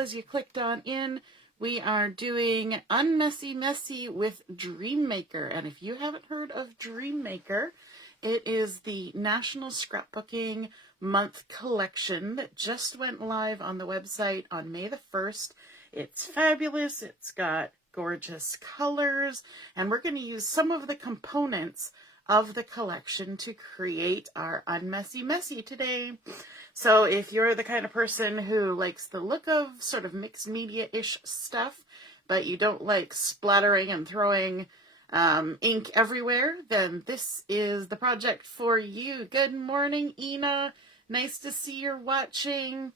as you clicked on in. We are doing Unmessy Messy with Dream Maker. And if you haven't heard of Dream Maker, it is the National Scrapbooking Month collection that just went live on the website on May the 1st. It's fabulous. It's got gorgeous colors, and we're going to use some of the components of the collection to create our Unmessy Messy today. So if you're the kind of person who likes the look of sort of mixed media-ish stuff, but you don't like splattering and throwing ink everywhere, then this is the project for you. Good morning, Ina. Nice to see you're watching.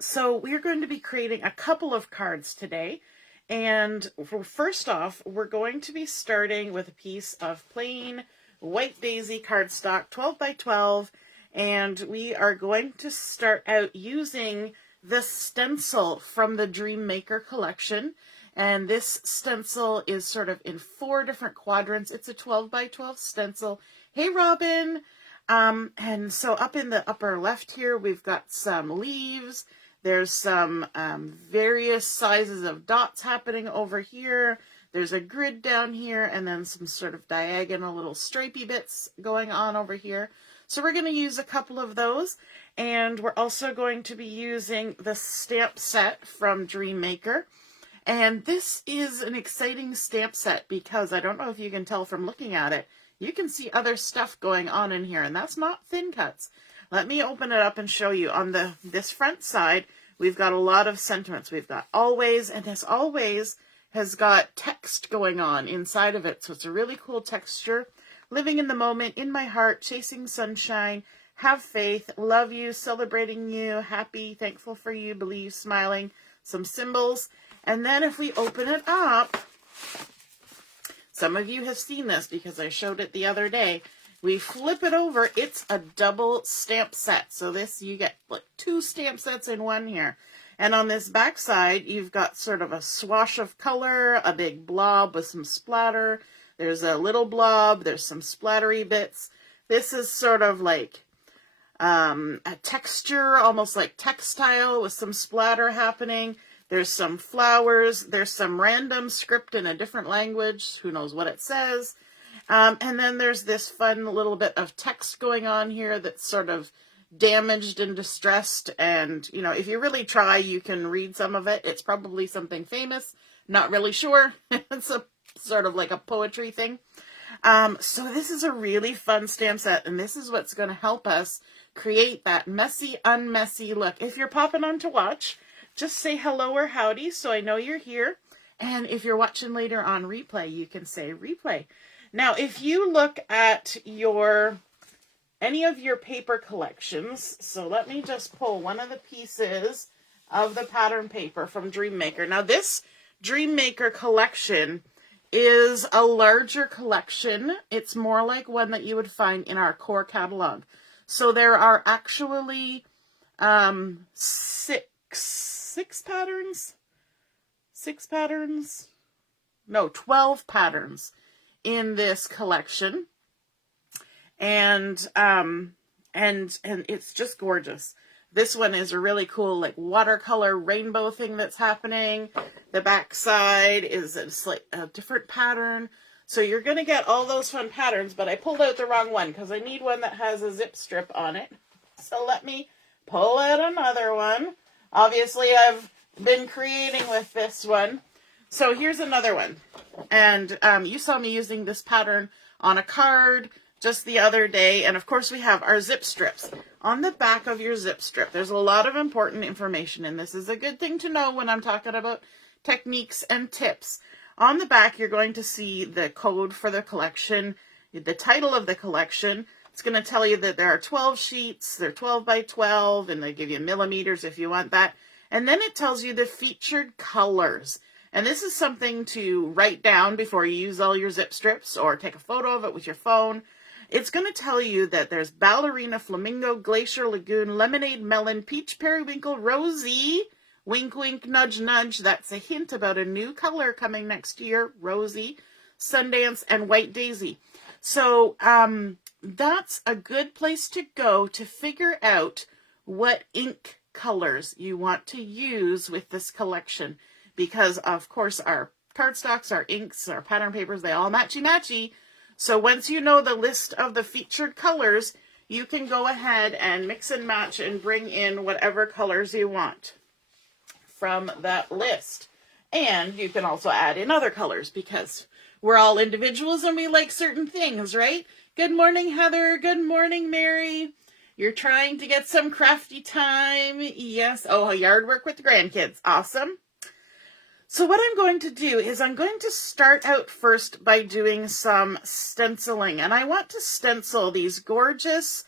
So we're going to be creating a couple of cards today. And first off, we're going to be starting with a piece of plain white daisy cardstock, 12 by 12. And we are going to start out using the stencil from the Dream Maker collection. And this stencil is sort of in 4 different quadrants. It's a 12 by 12 stencil. Hey, Robin. And so up in the upper left here, we've got some leaves. There's some various sizes of dots happening over here. There's a grid down here, and then some sort of diagonal little stripey bits going on over here. So we're going to use a couple of those, and we're also going to be using the stamp set from Dream Maker. And this is an exciting stamp set because I don't know if you can tell from looking at it, you can see other stuff going on in here, and that's not thin cuts. Let me open it up and show you. On this front side, we've got a lot of sentiments. We've got always, and this always has got text going on inside of it. So it's a really cool texture. Living in the moment, in my heart, chasing sunshine, have faith, love you, celebrating you, happy, thankful for you, believe, smiling, some symbols. And then if we open it up, some of you have seen this because I showed it the other day. We flip it over, it's a double stamp set. So this, you get like 2 stamp sets in one here. And on this back side, you've got sort of a swash of color, a big blob with some splatter. There's a little blob, there's some splattery bits. This is sort of like a texture, almost like textile with some splatter happening. There's some flowers, there's some random script in a different language, who knows what it says. And then there's this fun little bit of text going on here that's sort of damaged and distressed. And, you know, if you really try, you can read some of it. It's probably something famous. Not really sure. It's a sort of like a poetry thing. So this is a really fun stamp set, and this is what's going to help us create that messy, unmessy look. If you're popping on to watch, just say hello or howdy so I know you're here. And if you're watching later on replay, you can say replay. Now, if you look at any of your paper collections, so let me just pull one of the pieces of the pattern paper from Dream Maker. Now, this Dream Maker collection is a larger collection. It's more like one that you would find in our core catalog. So there are actually 6 patterns? 6 patterns? No, 12 patterns in this collection. And it's just gorgeous. This one is a really cool like watercolor rainbow thing that's happening. The back side is a different pattern. So you're going to get all those fun patterns, but I pulled out the wrong one because I need one that has a zip strip on it. So let me pull out another one. Obviously, I've been creating with this one. So here's another one. And you saw me using this pattern on a card just the other day. And of course, we have our zip strips. On the back of your zip strip, there's a lot of important information, and this is a good thing to know when I'm talking about techniques and tips. On the back, you're going to see the code for the collection, the title of the collection. It's going to tell you that there are 12 sheets, they're 12 by 12, and they give you millimeters if you want that. And then it tells you the featured colors. And this is something to write down before you use all your zip strips or take a photo of it with your phone. It's going to tell you that there's Ballerina, Flamingo, Glacier, Lagoon, Lemonade, Melon, Peach, Periwinkle, Rosie, wink, wink, nudge, nudge. That's a hint about a new color coming next year, Rosie, Sundance, and White Daisy. So that's a good place to go to figure out what ink colors you want to use with this collection, because of course our cardstocks, our inks, our pattern papers, they all matchy-matchy. So once you know the list of the featured colors, you can go ahead and mix and match and bring in whatever colors you want from that list. And you can also add in other colors, because we're all individuals and we like certain things, right? Good morning, Heather. Good morning, Mary. You're trying to get some crafty time. Yes. Oh, yard work with the grandkids. Awesome. So what I'm going to do is I'm going to start out first by doing some stenciling. And I want to stencil these gorgeous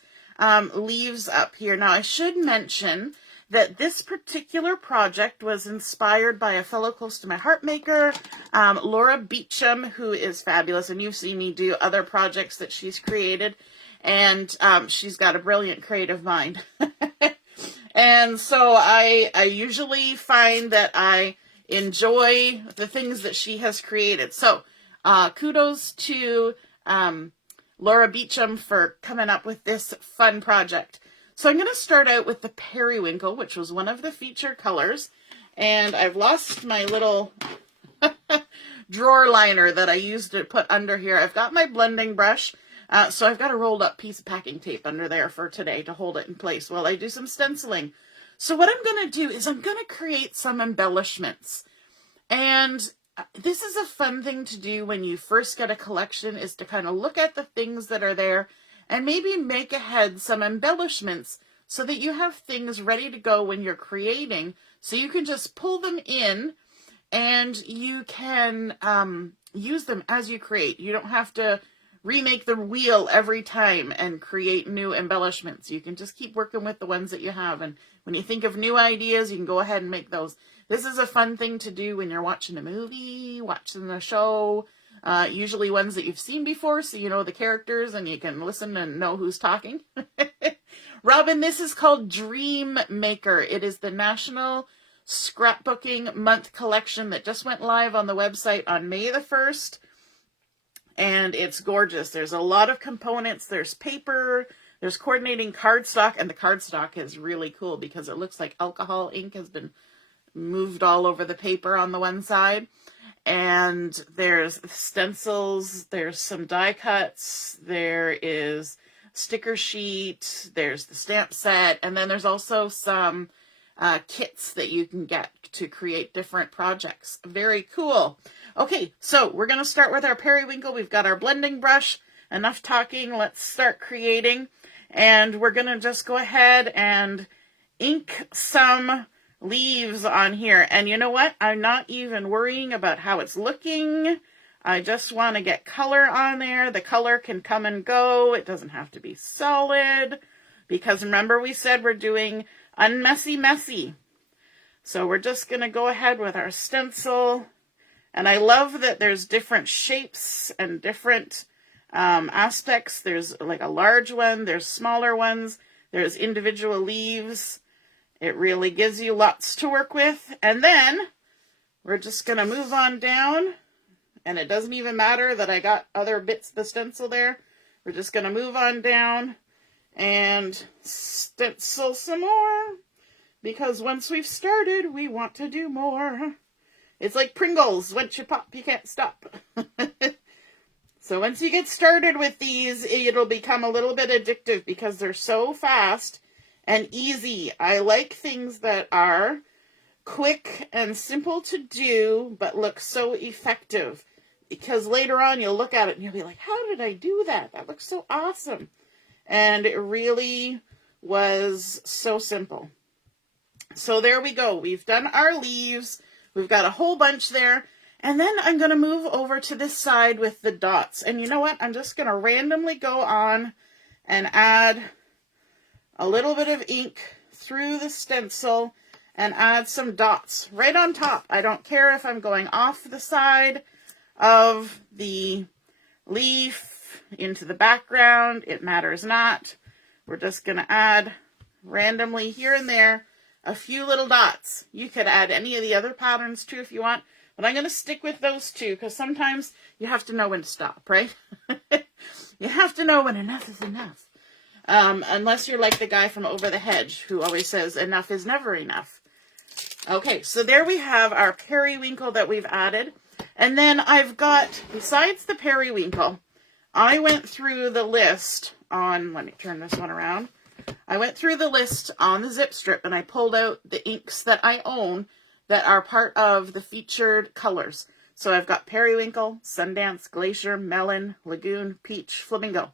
leaves up here. Now, I should mention that this particular project was inspired by a fellow close to my heart maker, Laura Beacham, who is fabulous. And you've seen me do other projects that she's created. And she's got a brilliant creative mind. And so I usually find that I enjoy the things that she has created. So kudos to Laura Beacham for coming up with this fun project. So I'm going to start out with the Periwinkle, which was one of the featured colors. And I've lost my little drawer liner that I used to put under here. I've got my blending brush. So I've got a rolled up piece of packing tape under there for today to hold it in place while I do some stenciling. So what I'm going to do is I'm going to create some embellishments. And this is a fun thing to do when you first get a collection, is to kind of look at the things that are there and maybe make ahead some embellishments so that you have things ready to go when you're creating. So you can just pull them in and you can use them as you create. You don't have to remake the wheel every time and create new embellishments. You can just keep working with the ones that you have. And when you think of new ideas, you can go ahead and make those. This is a fun thing to do when you're watching a movie, watching a show, usually ones that you've seen before, so you know the characters and you can listen and know who's talking. Robin, this is called Dream Maker. It is the National Scrapbooking Month collection that just went live on the website on May the 1st. And it's gorgeous. There's a lot of components. There's paper, there's coordinating cardstock, and the cardstock is really cool because it looks like alcohol ink has been moved all over the paper on the one side. And there's stencils, there's some die cuts, there is sticker sheet, there's the stamp set, and then there's also some kits that you can get to create different projects. Very cool. Okay, so we're going to start with our Periwinkle. We've got our blending brush. Enough talking. Let's start creating. And we're going to just go ahead and ink some leaves on here. And you know what? I'm not even worrying about how it's looking. I just want to get color on there. The color can come and go. It doesn't have to be solid. Because remember we said we're doing unmessy messy. So we're just going to go ahead with our stencil. And I love that there's different shapes and different aspects. There's like a large one, there's smaller ones, there's individual leaves. It really gives you lots to work with. And then we're just going to move on down. And it doesn't even matter that I got other bits of the stencil there. We're just going to move on down and stencil some more. Because once we've started, we want to do more. It's like Pringles. Once you pop, you can't stop. So once you get started with these, it'll become a little bit addictive because they're so fast and easy. I like things that are quick and simple to do, but look so effective. Because later on, you'll look at it and you'll be like, how did I do that? That looks so awesome. And it really was so simple. So there we go. We've done our leaves. We've got a whole bunch there. And then I'm going to move over to this side with the dots. And you know what? I'm just going to randomly go on and add a little bit of ink through the stencil and add some dots right on top. I don't care if I'm going off the side of the leaf into the background. It matters not. We're just going to add randomly here and there a few little dots. You could add any of the other patterns too if you want, but I'm going to stick with those two because sometimes you have to know when to stop, right? You have to know when enough is enough. unless you're like the guy from Over the Hedge who always says enough is never enough. Okay, so there we have our periwinkle that we've added. And then I've got, besides the periwinkle, I went through the list on, let me turn this one around. I went through the list on the zip strip and I pulled out the inks that I own that are part of the featured colors. So I've got Periwinkle, Sundance, Glacier, Melon, Lagoon, Peach, Flamingo.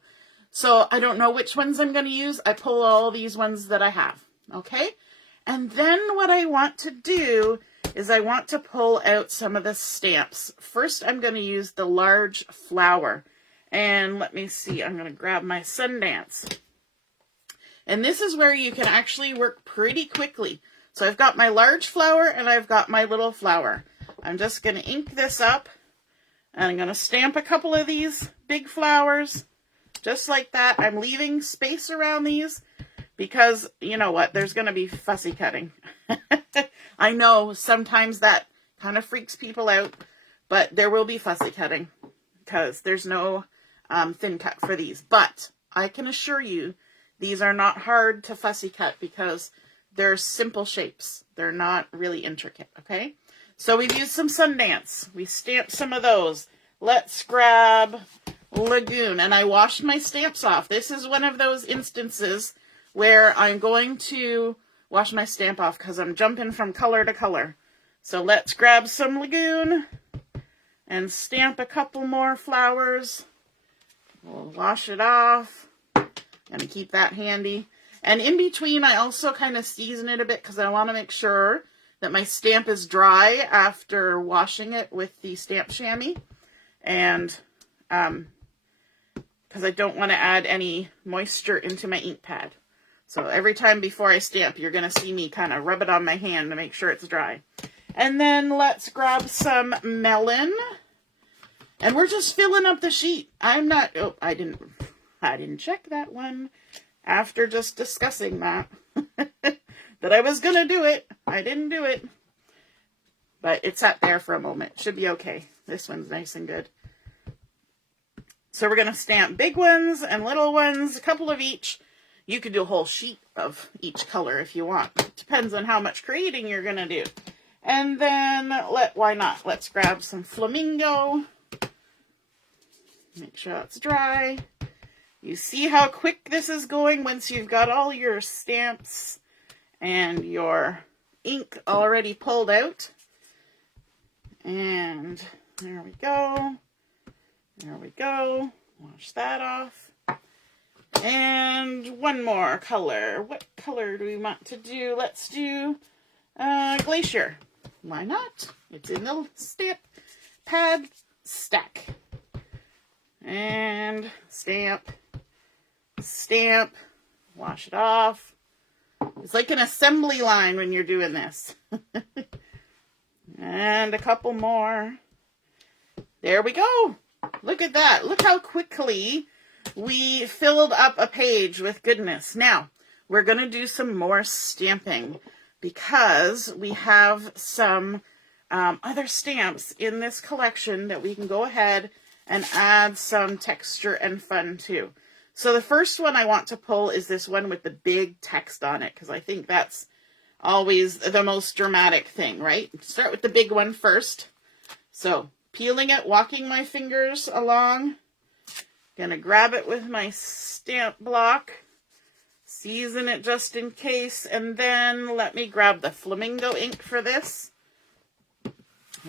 So I don't know which ones I'm going to use. I pull all these ones that I have. Okay? And then what I want to do is I want to pull out some of the stamps. First, I'm going to use the large flower. And let me see, I'm going to grab my Sundance. And this is where you can actually work pretty quickly. So I've got my large flower and I've got my little flower. I'm just going to ink this up. And I'm going to stamp a couple of these big flowers. Just like that. I'm leaving space around these because, you know what, there's going to be fussy cutting. I know sometimes that kind of freaks people out, but there will be fussy cutting because there's no thin cut for these. But I can assure you these are not hard to fussy cut because they're simple shapes. They're not really intricate, okay? So we've used some Sundance. We stamped some of those. Let's grab Lagoon. And I washed my stamps off. This is one of those instances where I'm going to wash my stamp off because I'm jumping from color to color. So let's grab some Lagoon and stamp a couple more flowers. We'll wash it off. Gonna keep that handy. And in between, I also kind of season it a bit because I want to make sure that my stamp is dry after washing it with the stamp chamois. And because I don't want to add any moisture into my ink pad. So every time before I stamp, you're going to see me kind of rub it on my hand to make sure it's dry. And then let's grab some Melon. And we're just filling up the sheet. I'm not, oh, I didn't check that one after just discussing that. That I was going to do it. I didn't do it. But it sat there for a moment. Should be okay. This one's nice and good. So we're going to stamp big ones and little ones, a couple of each. You could do a whole sheet of each color if you want. It depends on how much creating you're going to do. And then, why not? Let's grab some Flamingo. Make sure it's dry. You see how quick this is going once you've got all your stamps and your ink already pulled out. And there we go. There we go. Wash that off. And one more color. What color do we want to do? Let's do Glacier. Why not? It's in the stamp pad stack. And stamp, stamp, wash it off. It's like an assembly line when you're doing this. And a couple more. There we go. Look at that. Look how quickly we filled up a page with goodness. Now, we're going to do some more stamping because we have some other stamps in this collection that we can go ahead and add some texture and fun to. So the first one I want to pull is this one with the big text on it because I think that's always the most dramatic thing, right? Start with the big one first. So peeling it, walking my fingers along. Gonna grab it with my stamp block. Season it just in case. And then let me grab the Flamingo ink for this.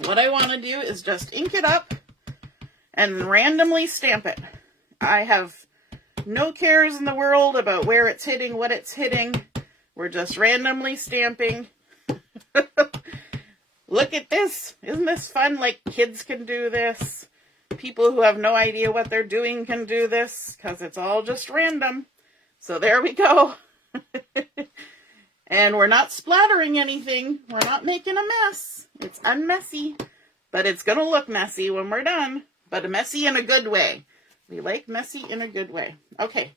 What I want to do is just ink it up and randomly stamp it. I have no cares in the world about where it's hitting, what it's hitting. We're just randomly stamping. Look at this. Isn't this fun? Like kids can do this. People who have no idea what they're doing can do this because it's all just random. So there we go. And we're not splattering anything. We're not making a mess. It's unmessy, but it's going to look messy when we're done, but messy in a good way. We like messy in a good way. Okay,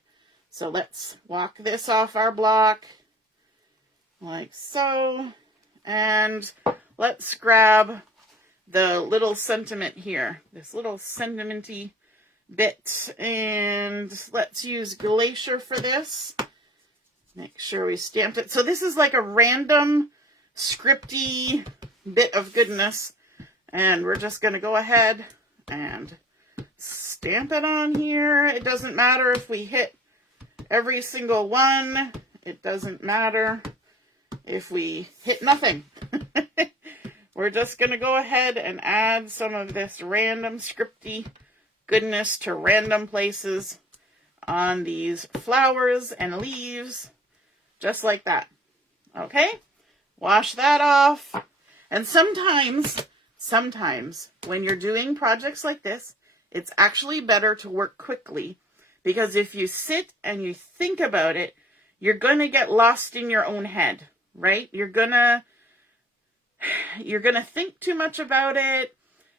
so let's walk this off our block like so. And let's grab the little sentiment here, this little sentimenty bit, and let's use Glacier for this. Make sure we stamped it. So this is like a random scripty bit of goodness, and we're just going to go ahead and stamp it on here. It doesn't matter if we hit every single one. It doesn't matter if we hit nothing. We're just going to go ahead and add some of this random scripty goodness to random places on these flowers and leaves, just like that. Okay? Wash that off. And sometimes when you're doing projects like this, it's actually better to work quickly, because if you sit and you think about it, you're going to get lost in your own head, right? You're going to think too much about it,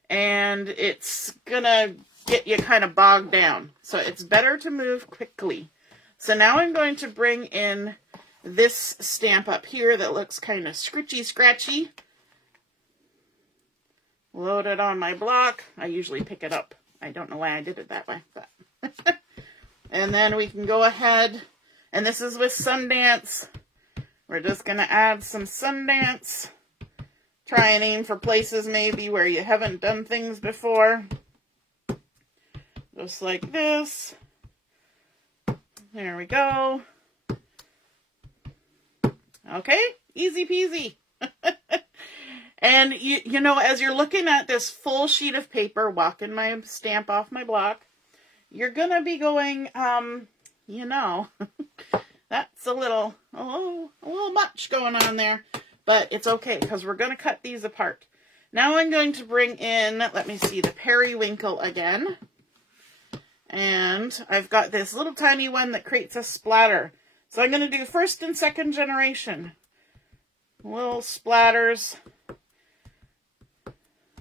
and it's going to get you kind of bogged down. So it's better to move quickly. So now I'm going to bring in this stamp up here that looks kind of scritchy scratchy. Load it on my block. I usually pick it up. I don't know why I did it that way, but and then we can go ahead, and this is with Sundance. We're just going to add some Sundance. Try and aim for places maybe where you haven't done things before. Just like this. There we go. Okay, easy peasy. And you know, as you're looking at this full sheet of paper, walking my stamp off my block, you're going to be going, you know, that's a little much going on there, but it's okay because we're going to cut these apart. Now I'm going to bring in, let me see, the Periwinkle again. And I've got this little tiny one that creates a splatter. So I'm going to do first and second generation. Little splatters.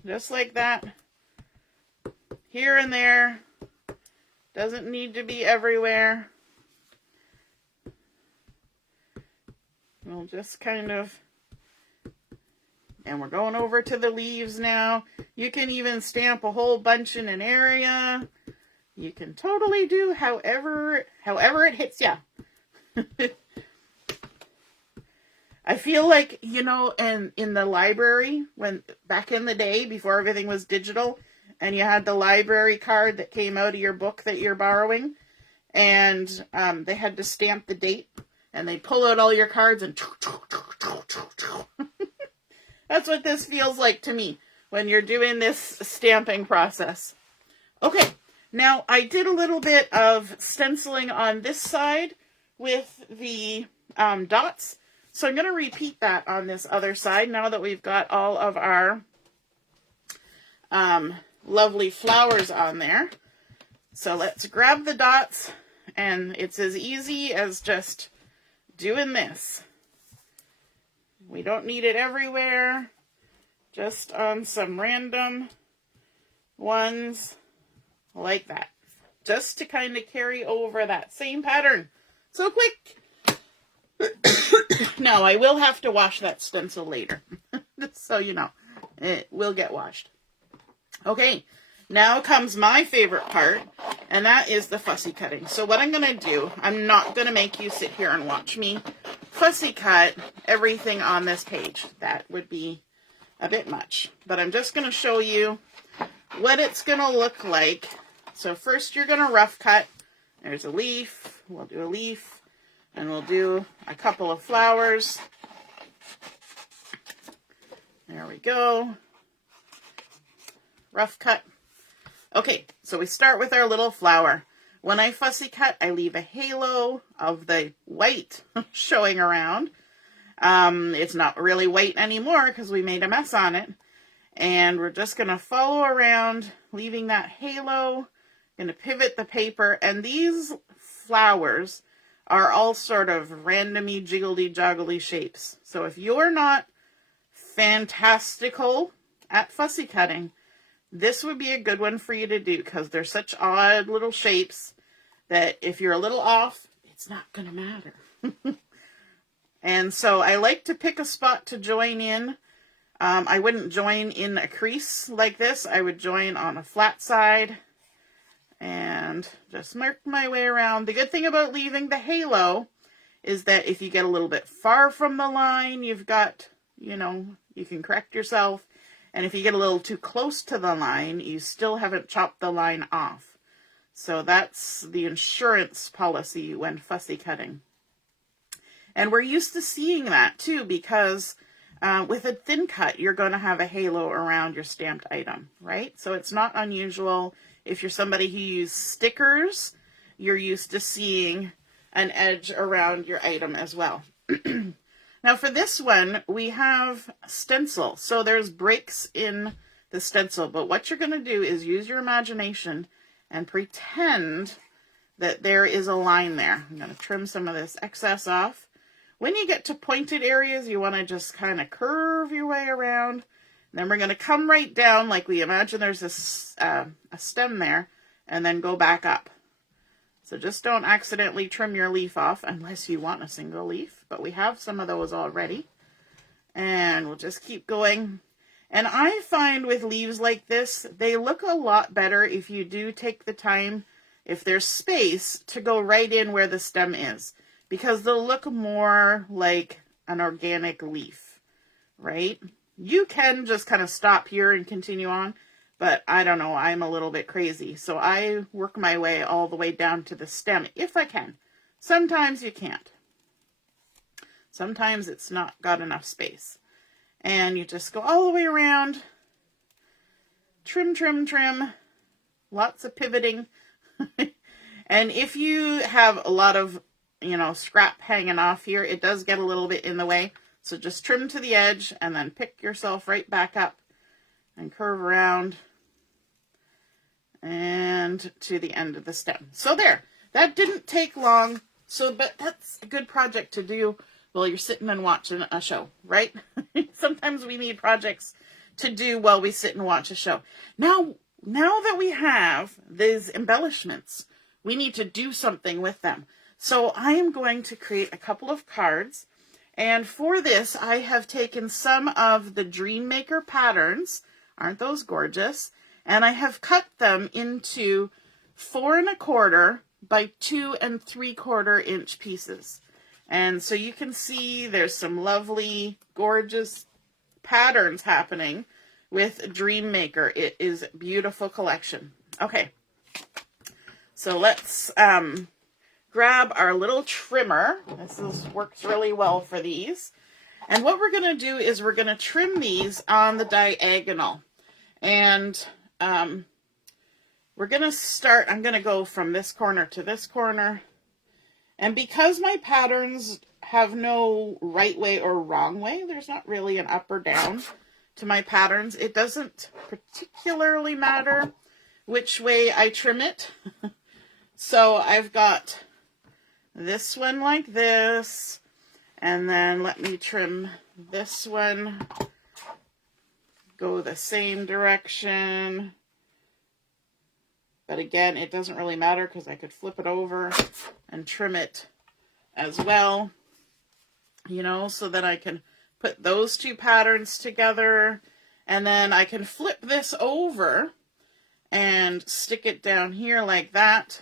Just like that. Here and there. Doesn't need to be everywhere. We'll just kind of... And we're going over to the leaves now. You can even stamp a whole bunch in an area. You can totally do however it hits ya. I feel like, you know, in the library, when back in the day, before everything was digital, and you had the library card that came out of your book that you're borrowing, and they had to stamp the date, and they pull out all your cards and that's what this feels like to me when you're doing this stamping process. Okay, now I did a little bit of stenciling on this side with the dots. So I'm going to repeat that on this other side now that we've got all of our lovely flowers on there. So let's grab the dots, and it's as easy as just doing this. We don't need it everywhere, just on some random ones like that, just to kind of carry over that same pattern. So quick. Now, I will have to wash that stencil later, just so you know. It will get washed. Okay, now comes my favorite part, and that is the fussy cutting. So what I'm going to do, I'm not going to make you sit here and watch me fussy cut everything on this page. That would be a bit much. But I'm just going to show you what it's going to look like. So first you're going to rough cut. There's a leaf. We'll do a leaf. And we'll do a couple of flowers. There we go. Rough cut. Okay, so we start with our little flower. When I fussy cut, I leave a halo of the white showing around. It's not really white anymore because we made a mess on it. And we're just going to follow around, leaving that halo. Going to pivot the paper. And these flowers are all sort of randomy, jiggly-joggly shapes. So if you're not fantastical at fussy cutting, this would be a good one for you to do, because they're such odd little shapes that if you're a little off, it's not going to matter. And so I like to pick a spot to join in. I wouldn't join in a crease like this. I would join on a flat side and just mark my way around. The good thing about leaving the halo is that if you get a little bit far from the line, you've got, you can correct yourself. And if you get a little too close to the line, you still haven't chopped the line off. So that's the insurance policy when fussy cutting. And we're used to seeing that too, because with a thin cut, you're going to have a halo around your stamped item, right? So it's not unusual. If you're somebody who uses stickers, you're used to seeing an edge around your item as well. Now for this one, we have stencil. So there's breaks in the stencil, but what you're going to do is use your imagination and pretend that there is a line there. I'm going to trim some of this excess off. When you get to pointed areas, you want to just kind of curve your way around. And then we're going to come right down like we imagine there's a stem there, and then go back up. So just don't accidentally trim your leaf off unless you want a single leaf, but we have some of those already. And we'll just keep going. And I find with leaves like this, they look a lot better if you do take the time, if there's space, to go right in where the stem is, because they'll look more like an organic leaf, right? You can just kind of stop here and continue on, but I don't know, I'm a little bit crazy. So I work my way all the way down to the stem if I can. Sometimes you can't. Sometimes it's not got enough space. And you just go all the way around. Trim, trim, trim. Lots of pivoting. And if you have a lot of, scrap hanging off here, it does get a little bit in the way. So just trim to the edge and then pick yourself right back up and curve around and to the end of the stem. So there, that didn't take long. But that's a good project to do while you're sitting and watching a show, right? Sometimes we need projects to do while we sit and watch a show. Now that we have these embellishments, we need to do something with them. So I am going to create a couple of cards. And for this, I have taken some of the Dream Maker patterns. Aren't those gorgeous? And I have cut them into 4 1/4 by 2 3/4 inch pieces. And so you can see there's some lovely, gorgeous patterns happening with Dream Maker. It is a beautiful collection. Okay, so let's grab our little trimmer. This works really well for these. And what we're going to do is we're going to trim these on the diagonal. And we're going to start, I'm going to go from this corner to this corner. And because my patterns have no right way or wrong way, there's not really an up or down to my patterns. It doesn't particularly matter which way I trim it. So I've got this one like this, and then let me trim this one, go the same direction. But again, it doesn't really matter because I could flip it over and trim it as well, so that I can put those two patterns together. And then I can flip this over and stick it down here like that.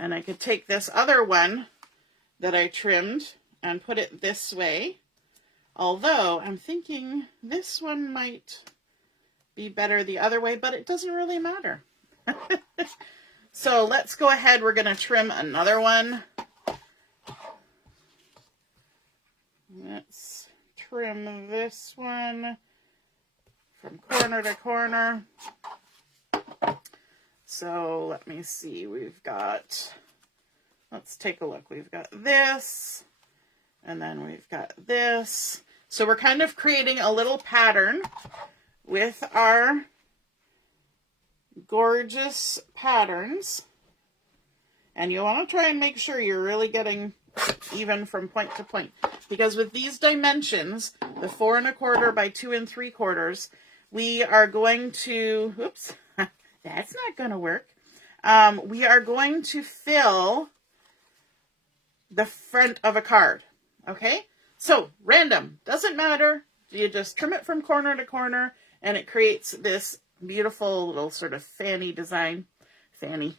And I could take this other one that I trimmed and put it this way. Although I'm thinking this one might be better the other way, but it doesn't really matter. So let's go ahead. We're going to trim another one. Let's trim this one from corner to corner. So let me see. Let's take a look. We've got this, and then we've got this. So we're kind of creating a little pattern with our gorgeous patterns. And you want to try and make sure you're really getting even from point to point. Because with these dimensions, the 4 1/4 by 2 3/4, we are going to, oops, that's not going to work. We are going to fill the front of a card. Okay? So, random. Doesn't matter. You just trim it from corner to corner, and it creates this beautiful little sort of fanny design. Fanny.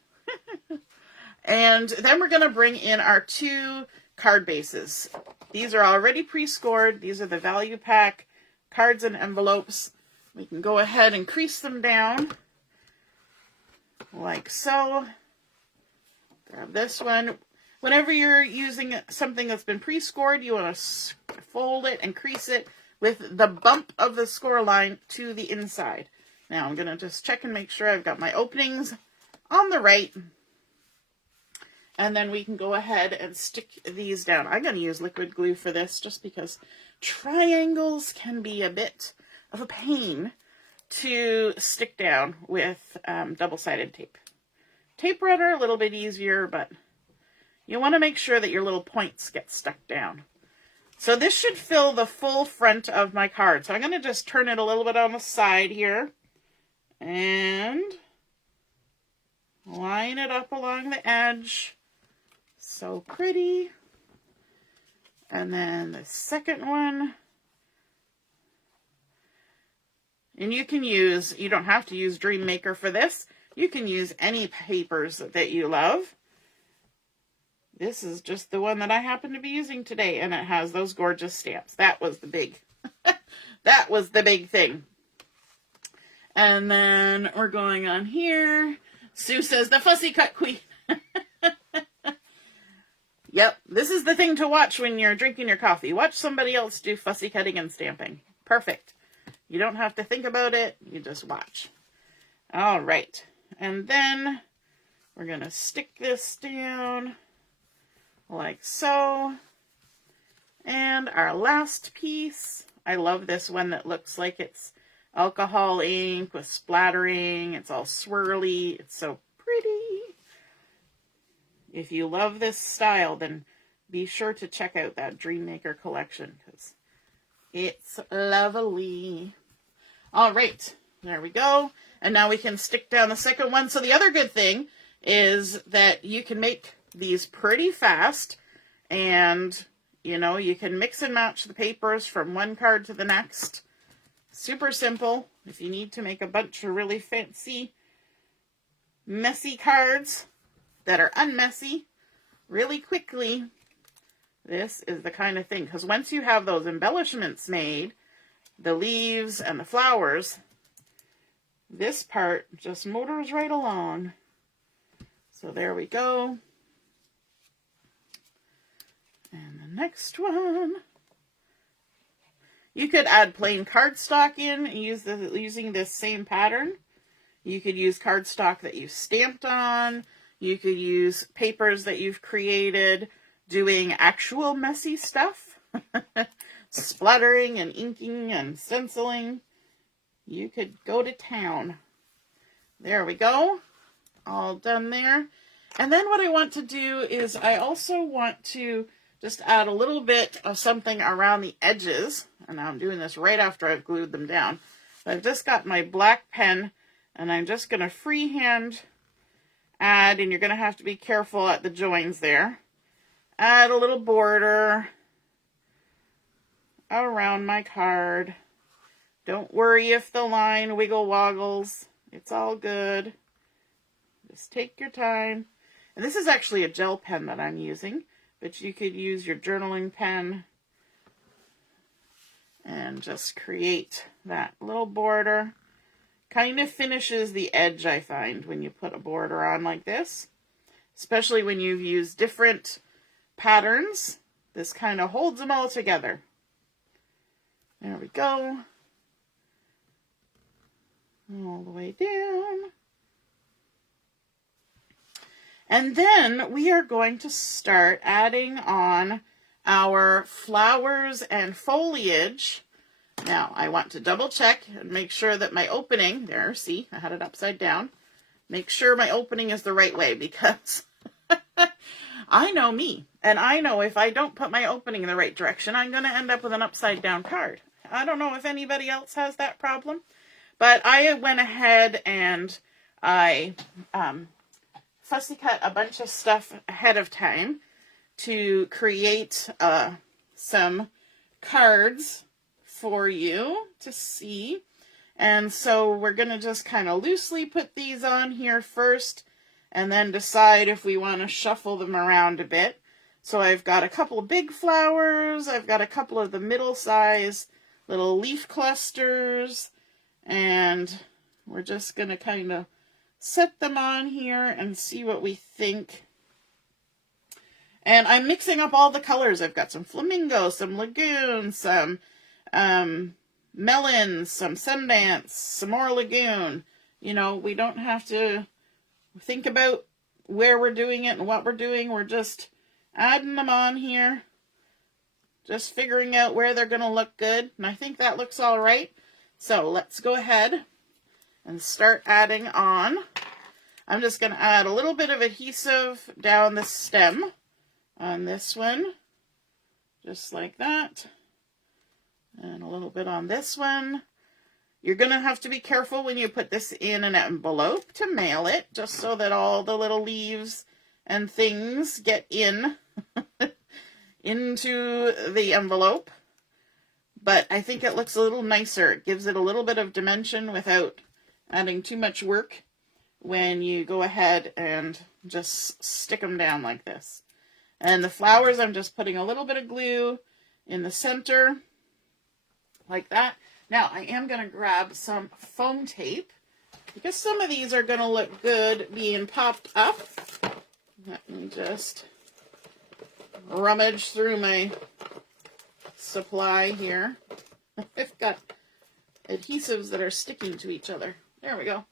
And then we're going to bring in our 2 card bases. These are already pre-scored. These are the value pack cards and envelopes. We can go ahead and crease them down like so. Grab this one. Whenever you're using something that's been pre-scored, you want to fold it and crease it with the bump of the score line to the inside. Now I'm going to just check and make sure I've got my openings on the right. And then we can go ahead and stick these down. I'm going to use liquid glue for this just because triangles can be a bit of a pain to stick down with double-sided tape. Tape runner, a little bit easier, but you want to make sure that your little points get stuck down. So this should fill the full front of my card. So I'm going to just turn it a little bit on the side here and line it up along the edge. So pretty. And then the second one. And you don't have to use Dream Maker for this. You can use any papers that you love. This is just the one that I happen to be using today, and it has those gorgeous stamps. That was the big, that was the big thing. And then we're going on here. Sue says, the fussy cut queen. Yep, this is the thing to watch when you're drinking your coffee. Watch somebody else do fussy cutting and stamping. Perfect. You don't have to think about it. You just watch. All right. And then we're going to stick this down like so. And our last piece, I love this one that looks like it's alcohol ink with splattering. It's all swirly. It's so pretty. If you love this style, then be sure to check out that Dream Maker collection because it's lovely. All right, there we go. And now we can stick down the second one. So the other good thing is that you can make these pretty fast, and you can mix and match the papers from one card to the next. Super simple. If you need to make a bunch of really fancy, messy cards that are unmessy really quickly, this is the kind of thing. Because once you have those embellishments made, the leaves and the flowers, this part just motors right along. So there we go. And the next one. You could add plain cardstock in using this same pattern. You could use cardstock that you stamped on. You could use papers that you've created doing actual messy stuff. Splattering and inking and stenciling. You could go to town. There we go. All done there. And then what I want to do is I also want to just add a little bit of something around the edges. And I'm doing this right after I've glued them down. But I've just got my black pen and I'm just going to freehand add, and you're going to have to be careful at the joins there. Add a little border around my card. Don't worry if the line wiggle woggles. It's all good. Just take your time. And this is actually a gel pen that I'm using, but you could use your journaling pen and just create that little border. Kind of finishes the edge, I find, when you put a border on like this. Especially when you've used different patterns. This kind of holds them all together. There we go. All the way down. And then we are going to start adding on our flowers and foliage. Now, I want to double check and make sure that my opening, there, see, I had it upside down. Make sure my opening is the right way because I know me. And I know if I don't put my opening in the right direction, I'm going to end up with an upside down card. I don't know if anybody else has that problem, but I went ahead and I fussy cut a bunch of stuff ahead of time to create some cards for you to see. And so we're going to just kind of loosely put these on here first, and then decide if we want to shuffle them around a bit. So I've got a couple of big flowers, I've got a couple of the middle size little leaf clusters, and we're just going to kind of set them on here and see what we think. And I'm mixing up all the colors. I've got some Flamingo, some Lagoon, some Melon, some Sundance, some more Lagoon. You know, we don't have to think about where we're doing it and what we're doing. We're just adding them on here. Just figuring out where they're going to look good. And I think that looks all right. So let's go ahead and start adding on. I'm just going to add a little bit of adhesive down the stem on this one. Just like that. And a little bit on this one. You're going to have to be careful when you put this in an envelope to mail it, just so that all the little leaves and things get in into the envelope. But I think it looks a little nicer. It gives it a little bit of dimension without adding too much work when you go ahead and just stick them down like this. And the flowers, I'm just putting a little bit of glue in the center, like that. Now, I am going to grab some foam tape, because some of these are going to look good being popped up. Let me just rummage through my supply here. I've got adhesives that are sticking to each other. There we go.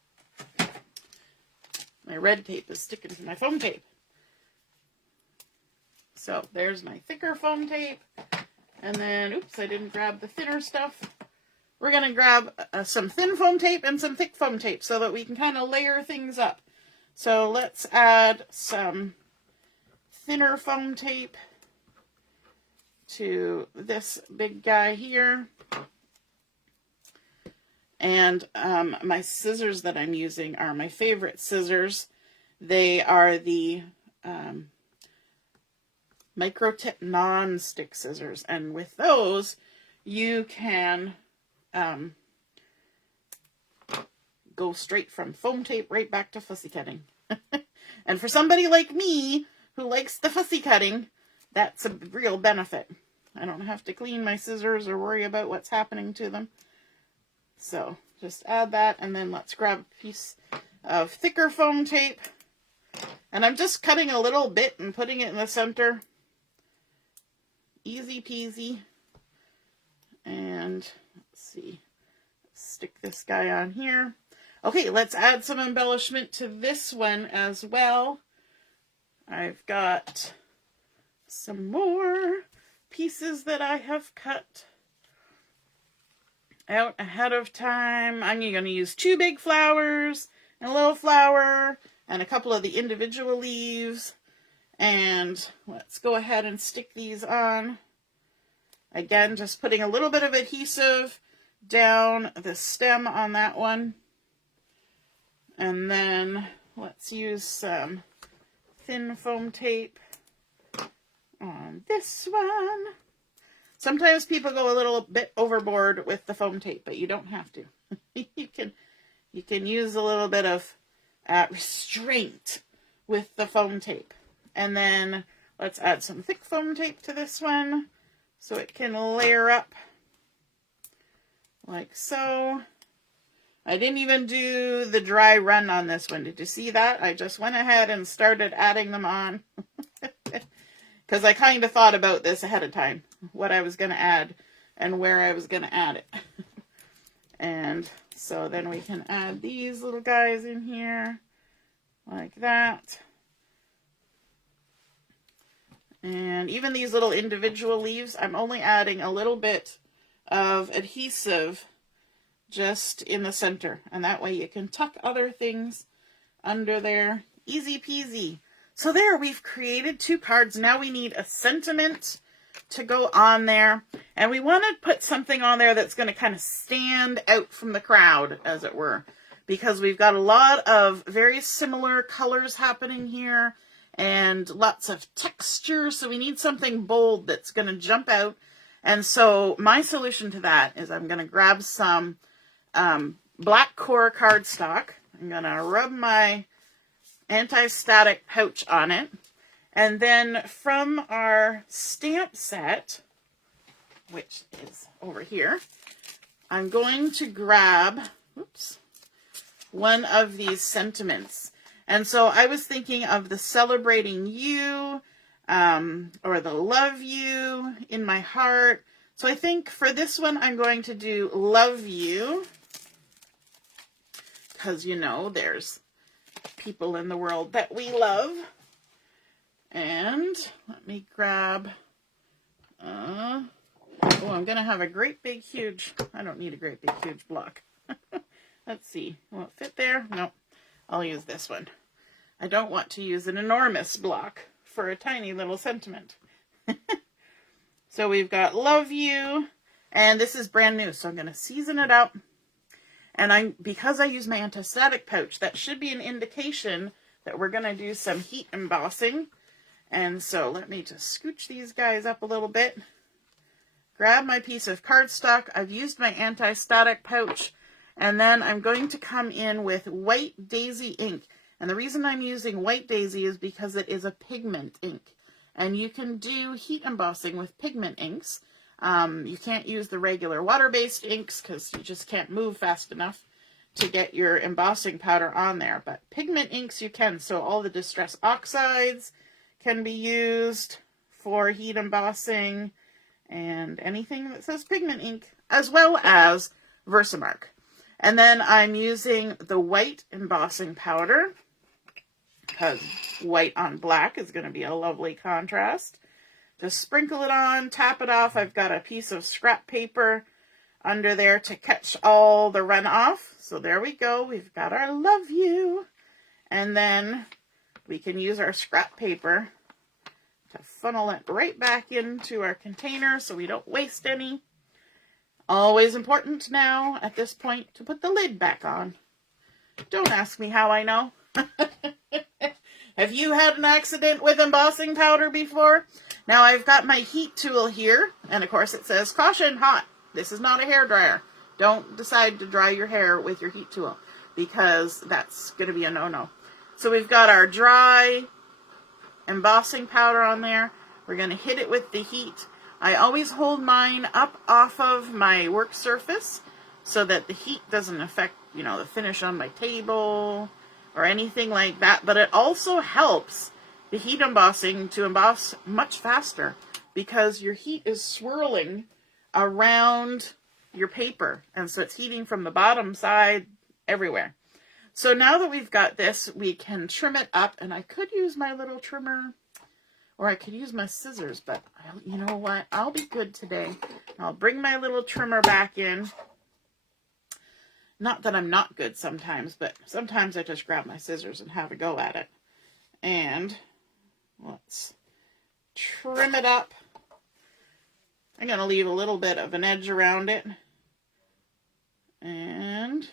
My red tape is sticking to my foam tape. So there's my thicker foam tape. And then, oops, I didn't grab the thinner stuff. We're going to grab some thin foam tape and some thick foam tape so that we can kind of layer things up. So let's add some thinner foam tape to this big guy here. And my scissors that I'm using are my favorite scissors. They are the micro-tip non-stick scissors. And with those, you can go straight from foam tape right back to fussy cutting. And for somebody like me who likes the fussy cutting, that's a real benefit. I don't have to clean my scissors or worry about what's happening to them. So just add that, and then let's grab a piece of thicker foam tape. And I'm just cutting a little bit and putting it in the center. Easy peasy. And let's see, stick this guy on here. Okay, let's add some embellishment to this one as well. I've got some more pieces that I have cut out ahead of time. I'm going to use 2 big flowers and a little flower and a couple of the individual leaves. And let's go ahead and stick these on. Again, just putting a little bit of adhesive down the stem on that one. And then let's use some thin foam tape on this one. Sometimes people go a little bit overboard with the foam tape, but you don't have to. you can use a little bit of restraint with the foam tape. And then let's add some thick foam tape to this one so it can layer up like so. I didn't even do the dry run on this one. Did you see that? I just went ahead and started adding them on. Because I kind of thought about this ahead of time, what I was going to add and where I was going to add it. And so then we can add these little guys in here like that. And even these little individual leaves, I'm only adding a little bit of adhesive just in the center. And that way you can tuck other things under there. Easy peasy. So there, we've created 2 cards. Now we need a sentiment to go on there. And we want to put something on there that's going to kind of stand out from the crowd, as it were. Because we've got a lot of very similar colors happening here. And lots of texture. So we need something bold that's going to jump out. And so my solution to that is I'm going to grab some black core cardstock. I'm going to rub my anti-static pouch on it. And then from our stamp set, which is over here, I'm going to grab, one of these sentiments. And so I was thinking of the celebrating you, or the love you in my heart. So I think for this one, I'm going to do love you. Because, you know, there's people in the world that we love. And let me grab, I'm going to have a great big huge, I don't need a great big huge block. Let's see, will it fit there? No, I'll use this one. I don't want to use an enormous block for a tiny little sentiment. So we've got love you, and this is brand new, so I'm going to season it up. And because I use my anti-static pouch, that should be an indication that we're going to do some heat embossing. And so let me just scooch these guys up a little bit. Grab my piece of cardstock. I've used my anti-static pouch. And then I'm going to come in with white daisy ink. And the reason I'm using white daisy is because it is a pigment ink. And you can do heat embossing with pigment inks. You can't use the regular water-based inks because you just can't move fast enough to get your embossing powder on there. But pigment inks you can. So all the distress oxides can be used for heat embossing, and anything that says pigment ink, as well as Versamark. And then I'm using the white embossing powder, because white on black is going to be a lovely contrast. Just sprinkle it on, tap it off. I've got a piece of scrap paper under there to catch all the runoff. So there we go. We've got our love you. And then we can use our scrap paper to funnel it right back into our container so we don't waste any. Always important now, at this point, to put the lid back on. Don't ask me how I know. Have you had an accident with embossing powder before? Now I've got my heat tool here, and of course it says, caution, hot. This is not a hairdryer. Don't decide to dry your hair with your heat tool, because that's going to be a no-no. So we've got our dry embossing powder on there. We're going to hit it with the heat. I always hold mine up off of my work surface so that the heat doesn't affect, you know, the finish on my table or anything like that. But it also helps the heat embossing to emboss much faster because your heat is swirling around your paper. And so it's heating from the bottom side everywhere. So now that we've got this, we can trim it up. And I could use my little trimmer, or I could use my scissors, but you know what? I'll be good today. I'll bring my little trimmer back in. Not that I'm not good sometimes, but sometimes I just grab my scissors and have a go at it. And let's trim it up. I'm going to leave a little bit of an edge around it. And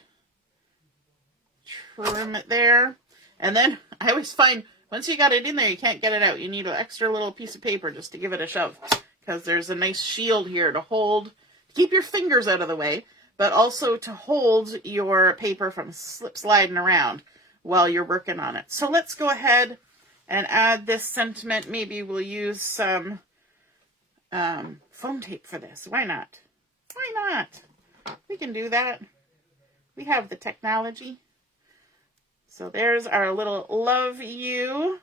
trim it there. And then I always find once you got it in there, you can't get it out. You need an extra little piece of paper just to give it a shove, because there's a nice shield here to hold, to keep your fingers out of the way, but also to hold your paper from sliding around while you're working on it. So let's go ahead and add this sentiment. Maybe we'll use some foam tape for this. Why not? Why not? We can do that. We have the technology. So there's our little love you.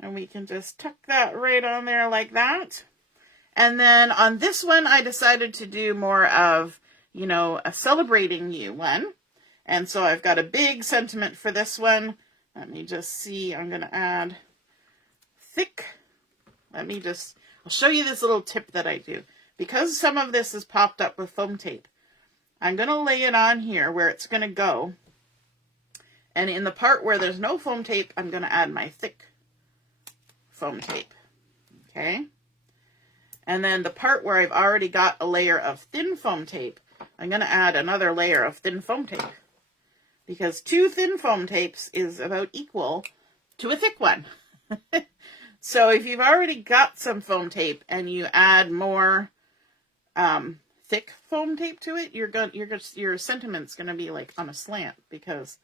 And we can just tuck that right on there like that. And then on this one, I decided to do more of, you know, a celebrating you one. And so I've got a big sentiment for this one. Let me just see. I'm going to add thick. I'll show you this little tip that I do. Because some of this is popped up with foam tape, I'm going to lay it on here where it's going to go. And in the part where there's no foam tape, I'm going to add my thick foam tape. Okay? And then the part where I've already got a layer of thin foam tape, I'm going to add another layer of thin foam tape. Because 2 thin foam tapes is about equal to a thick one. So if you've already got some foam tape and you add more thick foam tape to it, your sentiment's going to be like on a slant because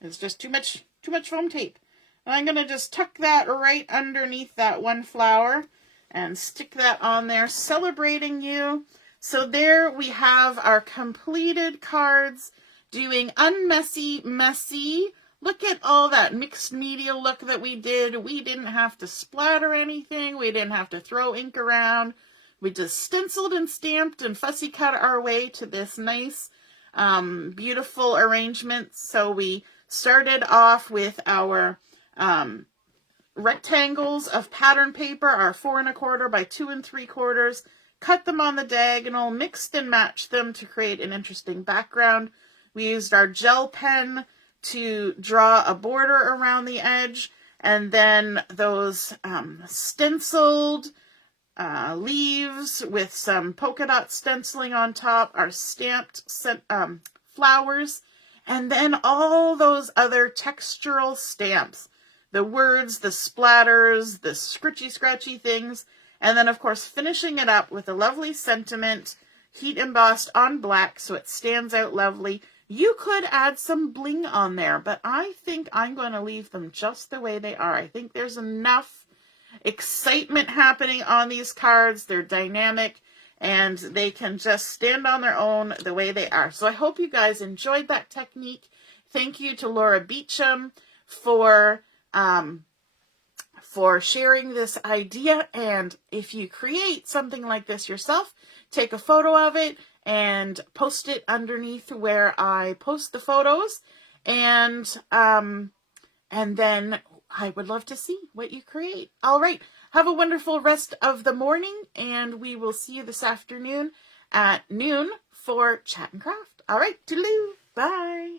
it's just too much foam tape. And I'm going to just tuck that right underneath that one flower and stick that on there, celebrating you. So there we have our completed cards doing unmessy, messy. Look at all that mixed media look that we did. We didn't have to splatter anything. We didn't have to throw ink around. We just stenciled and stamped and fussy cut our way to this nice, beautiful arrangement. So we started off with our rectangles of pattern paper, our 4 1/4 by 2 3/4, cut them on the diagonal, mixed and matched them to create an interesting background. We used our gel pen to draw a border around the edge, and then those stenciled leaves with some polka dot stenciling on top, our stamped flowers, and then all those other textural stamps. The words, the splatters, the scratchy things, and then of course finishing it up with a lovely sentiment, heat embossed on black so it stands out lovely. You could add some bling on there, but I think I'm going to leave them just the way they are. I think there's enough excitement happening on these cards. They're dynamic and they can just stand on their own the way they are. So I hope you guys enjoyed that technique. Thank you to Laura Beacham for sharing this idea. And if you create something like this yourself, take a photo of it and post it underneath where I post the photos. And then I would love to see what you create. All right. Have a wonderful rest of the morning, and we will see you this afternoon at noon for Chat and Craft. All right. Toodaloo. Bye.